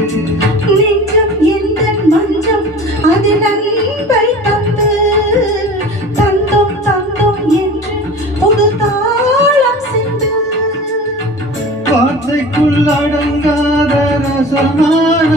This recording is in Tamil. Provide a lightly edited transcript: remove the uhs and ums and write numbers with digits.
நெஞ்சம் எந்த மஞ்சம் அது நண்பை தந்து தந்தோம் தந்தோம் என்று புது தாளம் சென்று வார்த்தைக்குள் அடங்காத ரசமான